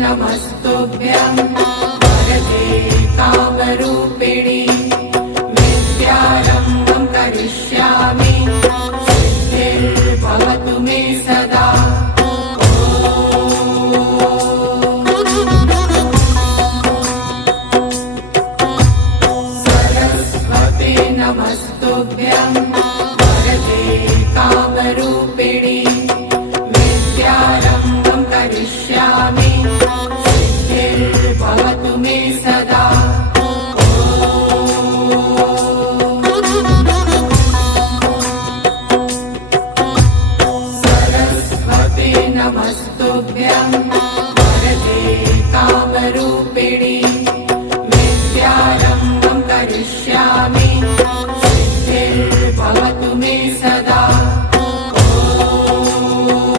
नमस्तुभ्यं वरदे कामरूपिणि विद्यारम्भं करिष्यामि सिद्धिर्भवतु मे सदा। सरस्वते नमस्तुभ्यं वरदे कामरूपिणि विद्यारम्भं करिष्यामि सिद्धिर्भवतु मे सदा। सरस्वते नमस्तुभ्यं